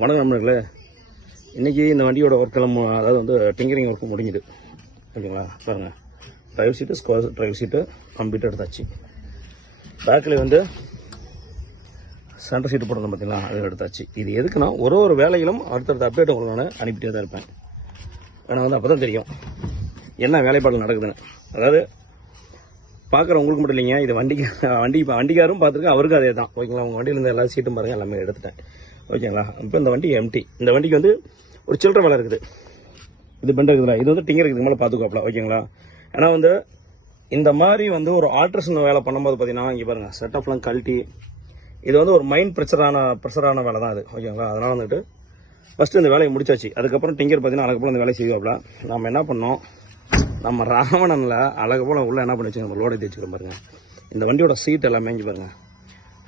வணக்கம் நண்பர்களே. இன்றைக்கி இந்த வண்டியோட ஒர்க்கெல்லாம் அதாவது வந்து டிங்கரிங் ஒர்க்கு முடிஞ்சுது ஓகேங்களா. பாருங்கள், டிரைவர் சீட்டு, ஸ்கொயர் டிரைவர் சீட்டு கம்ப்ளீட்டாக எடுத்தாச்சு. பேக்கில் வந்து சென்டர் சீட்டு போடுறது பார்த்தீங்களா, அது எடுத்தாச்சு. இது எதுக்குன்னா ஒரு வேலையிலும் அடுத்தடுத்த அப்டேட் உங்களுக்கு நான் அனுப்பிட்டே தான் இருப்பேன். ஏன்னா வந்து அப்போ தான் தெரியும் என்ன வேலைப்பாடு நடக்குதுன்னு. அதாவது பார்க்குற உங்களுக்கு மட்டும் இல்லைங்க, இது வண்டிக்காரும் பார்த்துருக்கேன், அவருக்கும் அதே தான் ஓகேங்களா. உங்கள் வண்டியில் இருந்த எல்லா சீட்டும் பாருங்கள், எல்லாமே எடுத்துட்டேன் ஓகேங்களா. இப்போ இந்த வண்டி எம்டி. இந்த வண்டிக்கு வந்து ஒரு சில்லற வேலை இருக்குது. இது பெண்ட் இருக்குதுல்ல, இது வந்து டிங்கர் இதுக்கு மேலே பார்த்துக்கோப்பலாம் ஓகேங்களா. ஏன்னா வந்து இந்த மாதிரி வந்து ஒரு ஆல்ட்ரேஷன் வேலை பண்ணும்போது பார்த்தீங்கன்னா இங்கே பாருங்கள், செட்டப்லாம் கழட்டி இது வந்து ஒரு மைண்ட் ப்ரெஷரான வேலை தான் அது ஓகேங்களா. அதனால் வந்துட்டு ஃபஸ்ட்டு இந்த வேலையை முடிச்சாச்சு. அதுக்கப்புறம் டிங்கர் பார்த்தீங்கன்னா அதுக்கப்புறம் இந்த வேலையை செய்வாப்ல. நம்ம என்ன பண்ணோம், நம்ம ராவணனில் அழகு போல் உள்ள என்ன பண்ணி வச்சு நம்ம லோடை தேய்ச்சிக்கிறோம் பாருங்கள். இந்த வண்டியோட சீட் எல்லாமே இங்கே பாருங்கள்,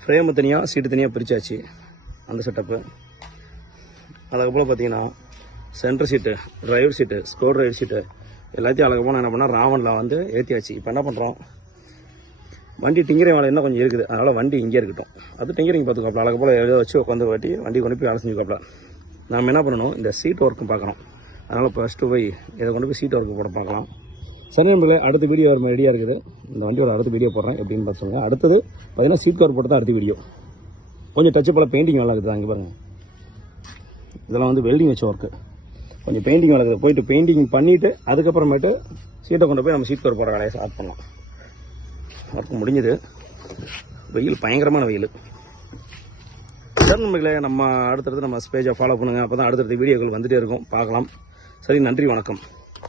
ஃப்ரேமு தனியாக சீட்டு தனியாக பிரித்தாச்சு. அந்த செட்டப்பு அழகு போல் பார்த்தீங்கன்னா centre seat, driver seat, score driver seat எல்லாத்தையும் அழகு போல் என்ன பண்ணால் ராவனில் வந்து ஏற்றியாச்சு. இப்போ என்ன பண்ணுறோம், வண்டி டிங்கரிங் வேலை இன்னும் கொஞ்சம் இருக்குது, அதனால் வண்டி இங்கே இருக்கட்டும். அது டிங்கரிங் பார்த்துக்கோப்பல அழகு போல் ஏதோ வச்சு உட்காந்து வாட்டி வண்டி கொண்டு போய் வேலை செஞ்சுக்கோப்பல. நம்ம என்ன பண்ணணும், இந்த சீட் ஒர்க்கும் பார்க்குறோம். அதனால் ஃபஸ்ட்டு போய் இதை கொண்டு போய் சீட் ஒர்க்கு போட பார்க்கலாம். சரி நண்பர்களே, அடுத்த வீடியோ வர ரெடியாக இருக்குது. இந்த வண்டியோட அடுத்த வீடியோ போடுறேன் எப்படின்னு பார்த்துங்க. அடுத்தது பார்த்தீங்கன்னா சீட் கவர் போட்டு தான் அடுத்த வீடியோ. கொஞ்சம் டச்சு போல் பெயிண்டிங் வேலை இருக்குது அங்கே பாருங்கள். இதெல்லாம் வந்து வெல்டிங் வச்ச ஒர்க்கு. கொஞ்சம் பெயிண்டிங் வேலை இருக்குது, போயிட்டு பெயிண்டிங் பண்ணிவிட்டு அதுக்கப்புறமேட்டு சீட்டை கொண்டு போய் நம்ம சீட் கவர் போடுற வேலையை ஸ்டார்ட் பண்ணலாம். ஒர்க்கு முடிஞ்சது. வெயில் பயங்கரமான வெயில். சரி நண்பர்களே, நம்ம அடுத்தடுத்து நம்ம பேஜை ஃபாலோ பண்ணுங்கள். அப்போ தான் அடுத்தடுத்த வீடியோக்கள் வந்துகிட்டே இருக்கும், பார்க்கலாம். சரி, நன்றி, வணக்கம்.